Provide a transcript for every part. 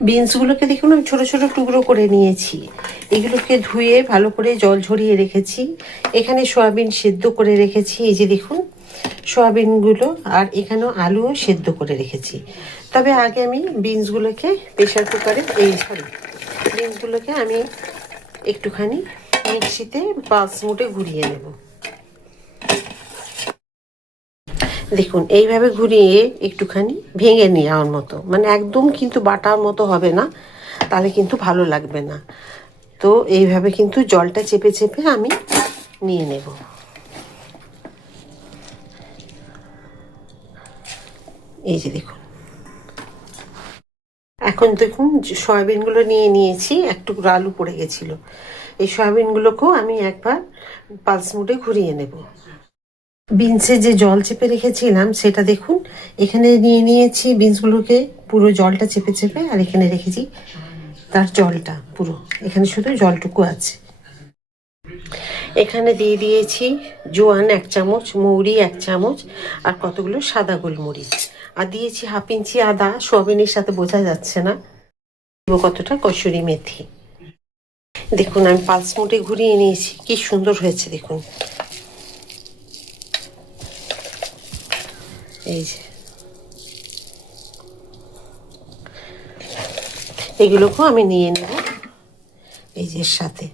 বিনসগুলোকে দেখুন আমি ছোট ছোট টুকরো করে নিয়েছি। এগুলোকে ধুয়ে ভালো করে জল ঝরিয়ে রেখেছি। এখানে সয়াবিন সেদ্ধ করে রেখেছি, এই যে দেখুন সয়াবিনগুলো, আর এখানেও আলুও সেদ্ধ করে রেখেছি। তবে আগে আমি বিনসগুলোকে প্রেশার কুকারে বিনসগুলোকে আমি একটুখানি মিক্সিতে পালস মোডে ঘুরিয়ে নেব। দেখুন এইভাবে ঘুরিয়ে একটুখানি ভেঙে নেওয়ার মতো, মানে একদম কিন্তু বাটার মতো হবে না, তাহলে কিন্তু ভালো লাগবে না। তো এইভাবে কিন্তু জলটা চেপে চেপে আমি নিয়ে নেব। এই যে দেখুন, এখন দেখুন সয়াবিনগুলো নিয়ে নিয়েছি, একটু আলু পড়ে গেছিলো। এই সয়াবিনগুলোকেও আমি একবার পালস মোডে ঘুরিয়ে নেব। বিনসে যে জল চেপে রেখেছিলাম সেটা দেখুন এখানে নিয়ে নিয়েছি বিনসগুলোকে, পুরো জলটা চেপে চেপে, আর এখানে রেখেছি তার জলটা পুরো, এখানে শুধু জলটুকু আছে। এখানে দিয়ে দিয়েছি জোয়ান 1 চামচ, মৌরি 1 চামচ, আর কতগুলো সাদা গোলমরিচ, আর দিয়েছি 1/2 ইঞ্চি আদা, সোয়াবিনের সাথে বোঝা যাচ্ছে না। কতটা কসুরি মেথি। দেখুন আমি পালস মোডে ঘুরিয়ে নিয়েছি, কি সুন্দর হয়েছে দেখুন। এই যে এগুলোকেও আমি নিয়ে নেব। এই যে সাথে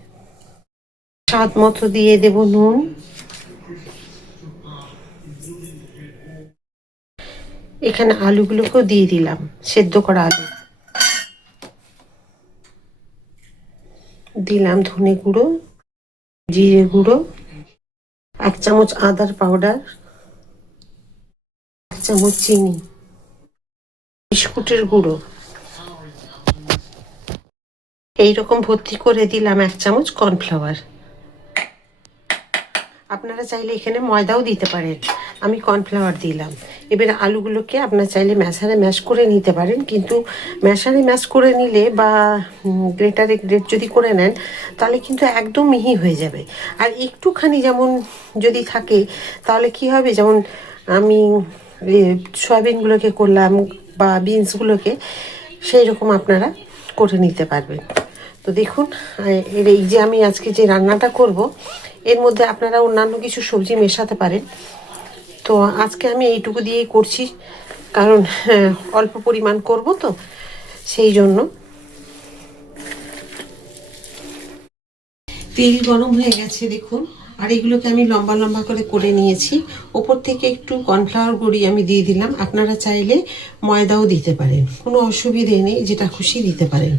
স্বাদ মতো দিয়ে দেব নুন, এখানে আলুগুলোকেও দিয়ে দিলাম, সেদ্ধ করা আলু দিলাম, ধনে গুঁড়ো, জিরে গুঁড়ো, 1 চামচ আদার পাউডার, 1 চামচ চিনি, বিস্কুটের গুঁড়ো, এইরকম ভর্তি করে দিলাম 1 চামচ কর্নফ্লাওয়ার। আপনারা চাইলে এখানে ময়দাও দিতে পারেন, আমি কর্নফ্লাওয়ার দিলাম। এবার আলুগুলোকে আপনারা চাইলে ম্যাশারে ম্যাশ করে নিতে পারেন, কিন্তু ম্যাশারে ম্যাশ করে নিলে বা গ্রেটারে গ্রেট যদি করে নেন তাহলে কিন্তু একদম মিহি হয়ে যাবে। আর একটুখানি যেমন যদি থাকে তাহলে কি হবে, যেমন আমি সয়াবিনগুলোকে করলাম বা বিনসগুলোকে, সেই রকম আপনারা করে নিতে পারবেন। তো দেখুন এই যে আমি আজকে যে রান্নাটা করব এর মধ্যে আপনারা অন্যান্য কিছু সবজি মেশাতে পারেন। তো আজকে আমি এইটুকু দিয়েই করছি, কারণ অল্প পরিমাণ করব তো সেই জন্য। তেল গরম হয়ে গেছে দেখুন, আর এগুলোকে আমি লম্বা লম্বা করে নিয়েছি। ওপর থেকে একটু কর্নফ্লাওয়ার গুঁড়ি আমি দিয়ে দিলাম, আপনারা চাইলে ময়দাও দিতে পারেন, কোনো অসুবিধে নেই, যেটা খুশি দিতে পারেন।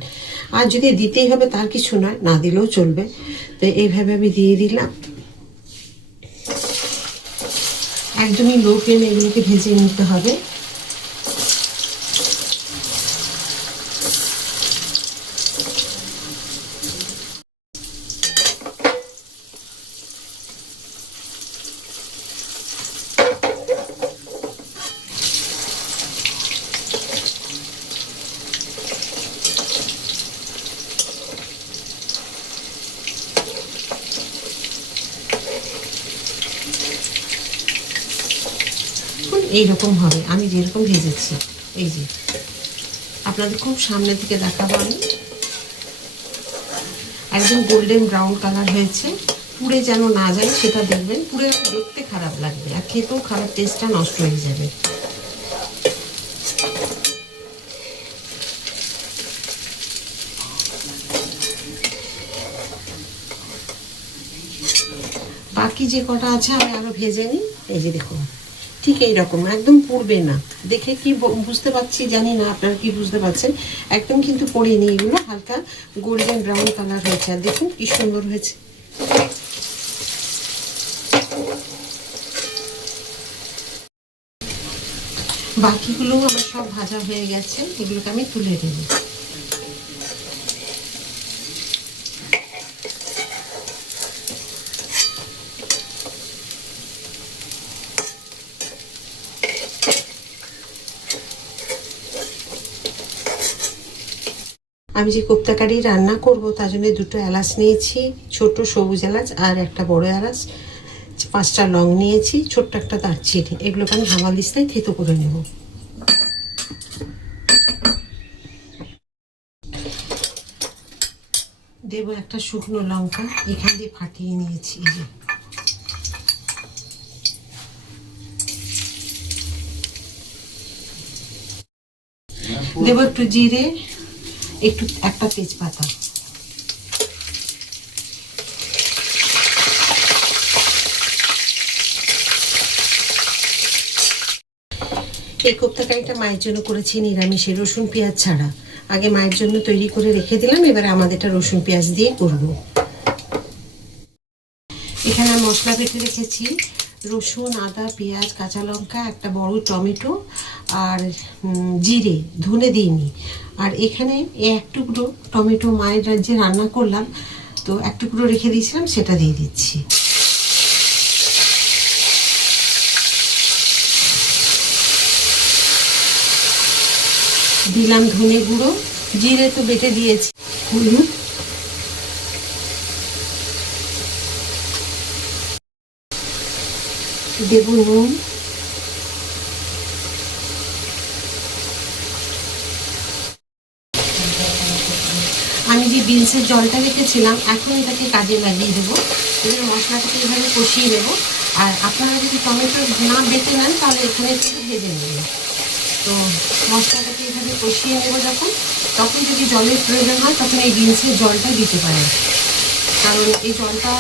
আর যদি দিতেই হবে তার কিছু নয়, না দিলেও চলবে। তো এইভাবে আমি দিয়ে দিলাম, একদমই লো ফ্লেমে এগুলোকে ভেজে নিতে হবে। এইরকম হবে আমি যেরকম ভেজেছি। এই যে আপনাদের খুব সামনে থেকে দেখাবো আমি, একদম গোল্ডেন ব্রাউন কালার হয়েছে। পুড়ে যেন না যায় সেটা দেখবেন, পুড়ে দেখতে খারাপ লাগবে আর খেতেও খারাপ, টেস্টটা নষ্ট হয়ে যাবে। বাকি যে কটা আছে আমি আরো ভেজে নিই। এই যে দেখুন ঠিক এইরকম, একদম পুড়বে না। দেখে কি বুঝতে পারছি জানি না আপনারা কি বুঝতে পারছেন, একদম কিন্তু পড়েনি, এগুলো হালকা গোল্ডেন ব্রাউন কালার হয়েছে। আর দেখুন কি সুন্দর হয়েছে। বাকিগুলো আমার সব ভাজা হয়ে গেছে, এগুলোকে আমি তুলে দেবো। আমি যে কোপ্তা কারি রান্না করব তার জন্য 2টো এলাচ নিয়েছি, ছোট সবুজ এলাচ, আর একটা বড় এলাচ, 5টা লং নিয়েছি, ছোট্ট একটা দারচিনি। এগুলোকে আমি হামাল দিস্তায় থেতো করে নেব। দেবো একটা শুকনো লঙ্কা, এখান দিয়ে ফাটিয়ে নিয়েছি। এই যে দেবো একটু জিরে, একটু একটা তেজপাতা। এই কোপ্তা কারিটা মায়ের জন্য করেছি নিরামিষে, রসুন পেঁয়াজ ছাড়া। আগে মায়ের জন্য তৈরি করে রেখে দিলাম, এবারে আমাদেরটা রসুন পেঁয়াজ দিয়ে করব। এখানে মশলা বেটে রেখেছি, রসুন, আদা, পেঁয়াজ, কাঁচা লঙ্কা, একটা বড় টমেটো আর জিরে, ধনে দিইনি। আর এখানে এক টুকরো টমেটো মায়ের রাজ্যে রান্না করলাম, তো এক টুকরো রেখে দিয়েছিলাম, সেটা দিয়ে দিচ্ছি। দিলাম ধনে গুঁড়ো, জিরে তো বেটে দিয়েছি, হলুদ, দেব নুন, আমি যে বিনসের জলটা রেখেছিলাম এখন এটাকে কাজে লাগিয়ে দেবো। এবার মশলাটাকে এভাবে কষিয়ে দেবো। আর আপনারা যদি টমেটো না বেটে নেন তাহলে এখানে একটু ভেজে নেবেন। তো মশলাটাকে এভাবে কষিয়ে নেবো যখন, তখন যদি জলের প্রয়োজন হয় তখন এই বিনসের জলটা দিতে পারেন, কারণ এই জলটা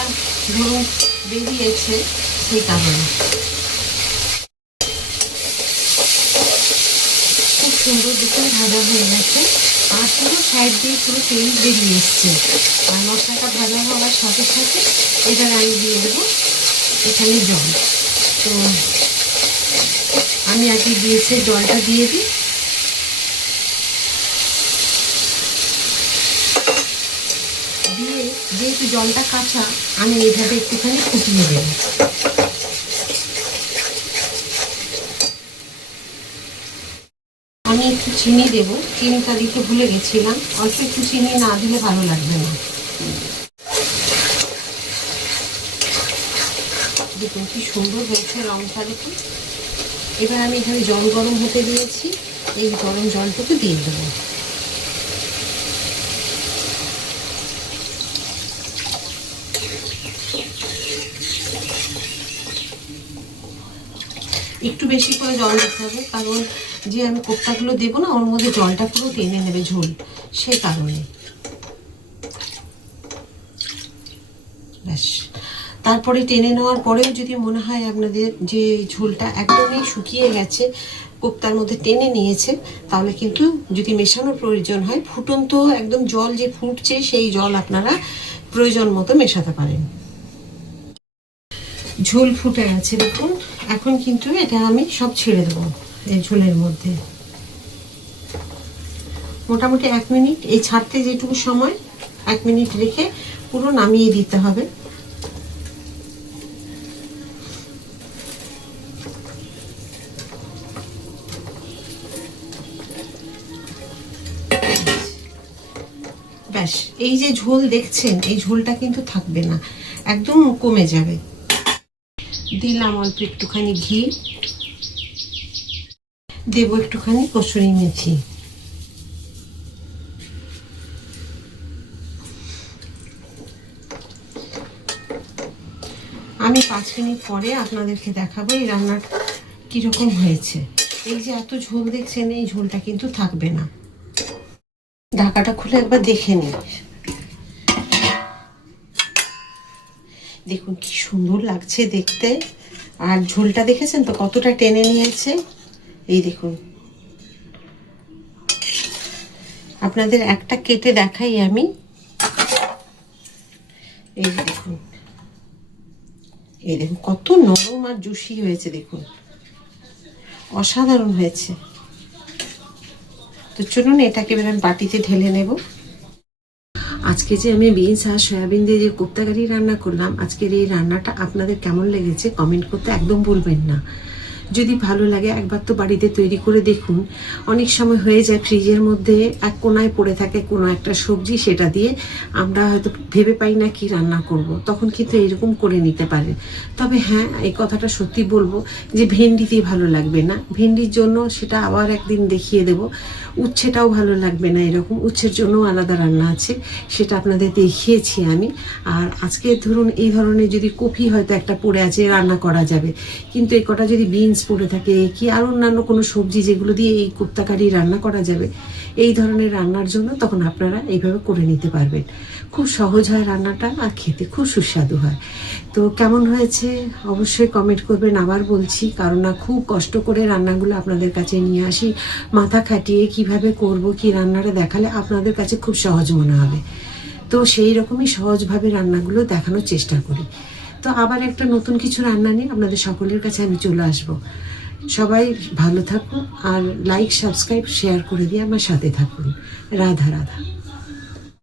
ধরুন বেরিয়েছে সেই কারণে। খুব সুন্দর দেখুন ভাজা হয়ে গেছে, আর পুরো সাইড দিয়ে পুরো তেল বেরিয়ে এসছে। আর মশলাটা ভাজা হওয়ার সাথে সাথে এবার আমি দিয়ে দেবো এখানে জল। তো আমি আগে দিয়েছি, জলটা দিয়ে দিই। দিয়ে যেহেতু জলটা কাঁচা, আমি এইভাবে একটুখানি ফুটিয়ে দেবো। আমি একটু চিনি দেবো, চিনিটা দিতে ভুলে গেছিলাম, অল্প একটু চিনি না দিলে ভালো লাগবে না। দেখুন কি সুন্দর হয়েছে রঙটা, দেখুন। এবার আমি এখানে জল গরম হতে দিয়েছি, এই গরম জলটুকু দিয়ে দেবো। একটু বেশি করে জল দিতে হবে, কারণ যে আমি কোপ্তাগুলো দেবো না, ওর মধ্যে জলটা পুরো টেনে নেবে ঝোল, সে কারণে। ব্যাস, তারপরে টেনে নেওয়ার পরেও যদি মনে হয় আপনাদের যে ঝোলটা একদমই শুকিয়ে গেছে, কোপ্তার মধ্যে টেনে নিয়েছে, তাহলে কিন্তু যদি মেশানোর প্রয়োজন হয়, ফুটন্ত একদম জল যে ফুটছে সেই জল আপনারা প্রয়োজন মতো মেশাতে পারেন। ঝোল ফুটে গেছে দেখুন, এখন কিন্তু এটা আমি সব ছেড়ে দেবো এই ঝোলের মধ্যে। মোটামুটি 1 মিনিট, এই ছাড়তে যেটুকু সময় 1 মিনিট রেখে পুরো নামিয়ে দিতে হবে। ব্যাস, এই যে ঝোল দেখছেন, এই ঝোলটা কিন্তু থাকবে না, একদম কমে যাবে। দিলাম অল্প একটুখানি ঘি, দেবো একটুখানি কসুরি মেথি। আমি 5 মিনিট পরে আপনাদেরকে দেখাবো এই রান্নাটা কিরকম হয়েছে। এই যে এত ঝোল দেখছেন, এই ঝোলটা কিন্তু থাকবে না। ঢাকাটা খুলে একবার দেখে নিন, দেখুন কি সুন্দর লাগছে দেখতে। আর ঝোলটা দেখেছেন তো কতটা টেনে নিয়েছে, এই দেখুন। আপনাদের একটা কেটে দেখাই আমি, এই দেখুন, এই দেখুন কত নরম আর জুসি হয়েছে, দেখুন অসাধারণ হয়েছে। তো চলুন এটাকে এবার আমি বাটিতে ঢেলে নেব। আজকে যে আমি বিনস আর সয়াবিন দিয়ে যে কোপ্তা কারি রান্না করলাম, আজকের এই রান্নাটা আপনাদের কেমন লেগেছে কমেন্ট করতে একদম ভুলবেন না। যদি ভালো লাগে একবার তো বাড়িতে তৈরি করে দেখুন। অনেক সময় হয়ে যায় ফ্রিজের মধ্যে এক কোনায় পড়ে থাকে কোনো একটা সবজি, সেটা দিয়ে আমরা হয়তো ভেবে পাই না কি রান্না করব, তখন কিন্তু এরকম করে নিতে পারেন। তবে হ্যাঁ, এই কথাটা সত্যি বলবো যে ভেন্ডি দিয়ে ভালো লাগবে না, ভেন্ডির জন্য সেটা আবার একদিন দেখিয়ে দেব। উচ্ছেটাও ভালো লাগবে না, এরকম উচ্ছের জন্য আলাদা রান্না আছে, সেটা আপনাদের দেখিয়েছি আমি। আর আজকে ধরুন এই ধরনের যদি কপি হয়তো একটা পড়ে আছে রান্না করা যাবে, কিন্তু এই কটা যদি বিনস পড়ে থাকে কি আর অন্যান্য কোনো সবজি যেগুলো দিয়ে এই কোপ্তাকারি রান্না করা যাবে এই ধরনের রান্নার জন্য, তখন আপনারা এইভাবে করে নিতে পারবেন। খুব সহজ হয় রান্নাটা, আর খেতে খুব সুস্বাদু হয়। তো কেমন হয়েছে অবশ্যই কমেন্ট করবেন। আবার বলছি, কারণ না খুব কষ্ট করে রান্নাগুলো আপনাদের কাছে নিয়ে আসি, মাথা খাটিয়ে কিভাবে করব কি রান্নাটা দেখালে আপনাদের কাছে খুব সহজ মনে হবে। তো সেই রকমই সহজভাবে রান্নাগুলো দেখানোর চেষ্টা করি। তো আবার একটা নতুন কিছু রান্না নিয়ে আপনাদের সকলের কাছে আমি চলে আসব। সবাই ভালো থাকুন, আর লাইক সাবস্ক্রাইব শেয়ার করে দিয়ে আমার সাথে থাকুন। রাধা রাধা।